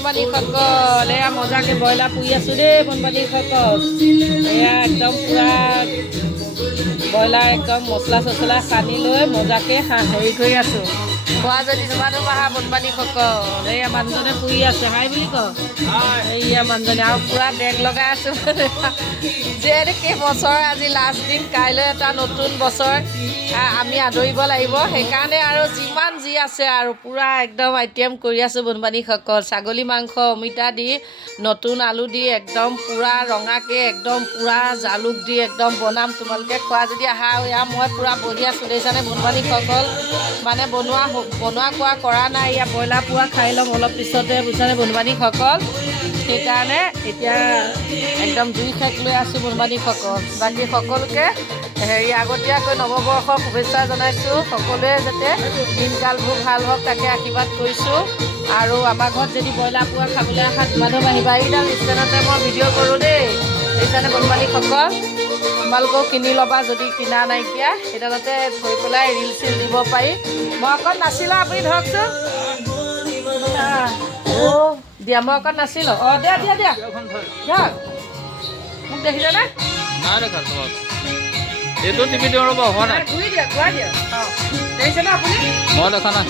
বনবানীসকল এয়া মজাকে ব্ৰইলাৰ পুৰি আছোঁ দেই বনবানীসকল এয়া একদম পূৰা ব্ৰইলাৰ একদম মছলা চছলা সানি লৈ মজাকে হেৰি কৰি আছোঁ খোৱা যদি তোমাৰো আহা বনবানীসকল এয়া মানুহজনে পুৰি আছে হাই বুলি ক এয়া মানুহজনে আৰু পূৰা ডেগ লগাই আছোঁ যিহেতুকে বছৰ আজি লাষ্ট দিন কাইলৈ এটা নতুন বছৰ আমি আদৰিব লাগিব সেইকাৰণে আৰু যিমান যি আছে আৰু পূৰা একদম আইটেম কৰি আছোঁ বনবানীসকল ছাগলী মাংস অমিতা দি নতুন আলু দি একদম পূৰা ৰঙাকৈ একদম পূৰা জালুক দি একদম বনাম তোমালোকে খোৱা যদি আহা এয়া মই পূৰা বহি আছোঁ দেখিছানে বনবানীসকল মানে বনোৱা কোৱা কৰা নাই ইয়াত ব্ৰইলাৰ পোৱা খাই ল'ম অলপ পিছতে বুজিছানে বনবানীসকল সেইকাৰণে এতিয়া একদম জুই খেক লৈ আছোঁ বনবানীসকল বাকী সকলোকে আগতীয়াকৈ নৱবৰ্ষৰ শুভেচ্ছা জনাইছোঁ সকলোৱে যাতে দিনকালবোৰ ভাল হওক তাকে আশীৰ্বাদ কৰিছোঁ আৰু আমাৰ ঘৰত যদি ব্ৰইলাৰ পোৱা খাবলৈ আহা তোমালোক আহিবা এইডাল ষ্টেণ্ডতে মই ভিডিঅ' কৰোঁ দেই সেইকাৰণে বনবানীসকল তোমালোকেও কিনি ল'বা যদি কিনা নাইকিয়া সেইডালতে থৈ পেলাই ৰিল চিল দিব পাৰি মই অকণ নাছিলোঁ আপুনি ধৰকচোন দিয়া মই অকণ নাছিলোঁ দিয়া দিয়ক মোক দেখিছেনে এইটো টিভি দিব ৰ'ব হোৱা নাই ঘূৰাই দিয়ক দেখিছেনে আপুনি মই দেখা নাই